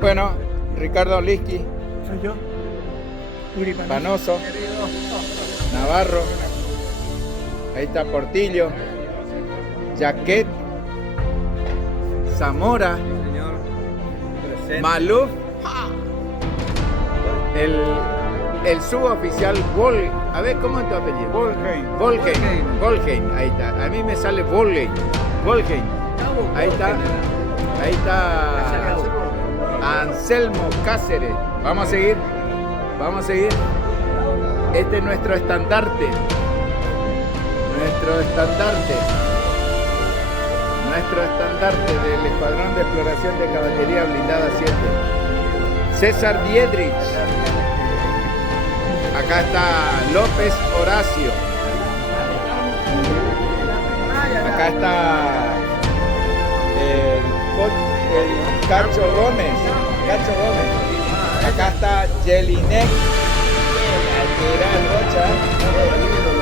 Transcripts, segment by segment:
Bueno, Ricardo Liski, Soy yo. Yuri Panoso. Panoso, Navarro, ahí está Portillo, Jaquet, Zamora, Señor. Presente. Maluf, el suboficial Vol. A ver, ¿cómo es tu apellido? Volheim, ahí está. A mí me sale Volheim. Ahí está. Ahí está Anselmo Cáceres. Vamos a seguir. Este es nuestro estandarte. Nuestro estandarte del Escuadrón de Exploración de Caballería Blindada 7. César Diedrich. Acá está López Horacio. Acá está el Cacho Gómez. Acá está Jelinek.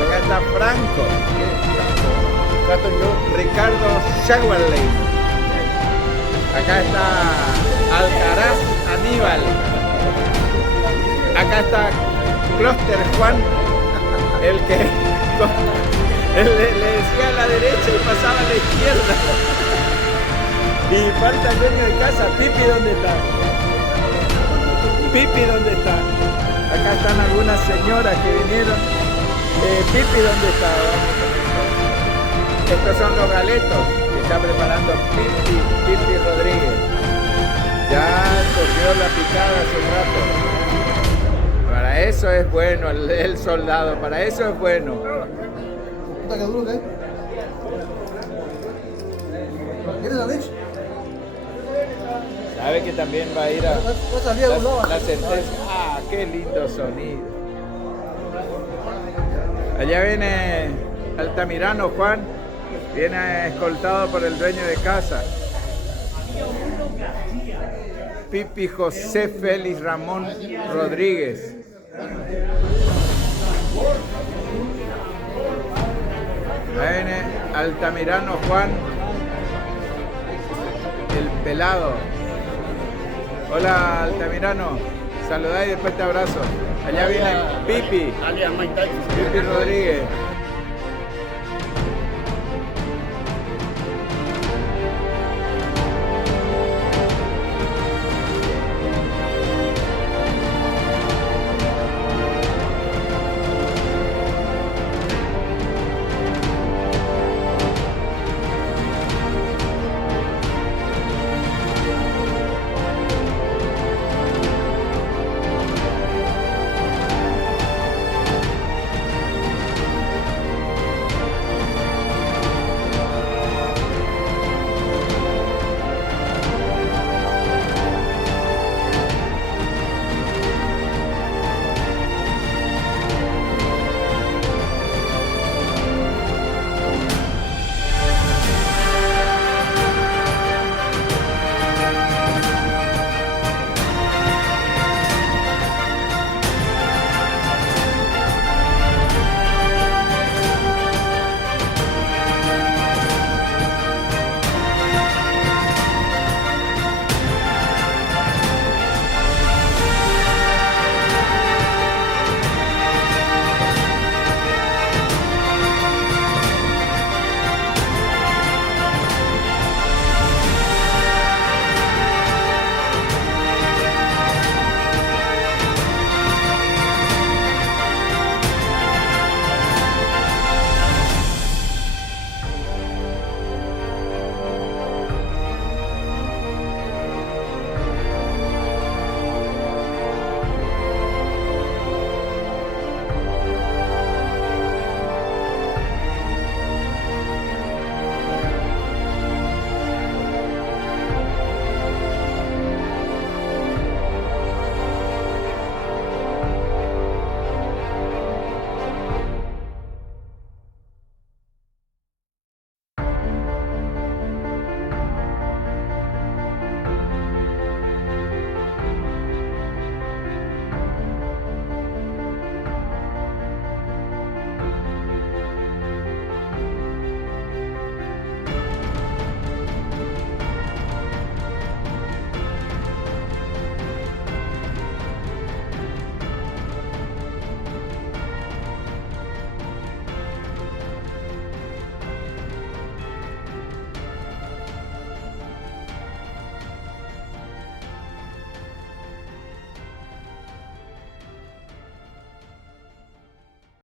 Acá está Franco. Acá estoy yo, Ricardo Shawley. Acá está Alcaraz Aníbal. Acá está Clúster Juan, el que le decía a la derecha y pasaba a la izquierda. Y falta el dueño de casa. Pipi, ¿dónde está? Acá están algunas señoras que vinieron. Pipi, ¿dónde está? Estos son los galetos que está preparando Pipi Rodríguez. Ya surgió la picada hace un rato. Para eso es bueno el soldado, para eso es bueno. ¿Quieres la leche? Sabe que también va a ir a la sentencia. Ah, qué lindo sonido. Allá viene Altamirano Juan, viene escoltado por el dueño de casa. Pipi José Félix Ramón Rodríguez. Ahí viene Altamirano Juan, el pelado. Hola Altamirano, saludá y después te abrazo. Allá viene Pipi Rodríguez.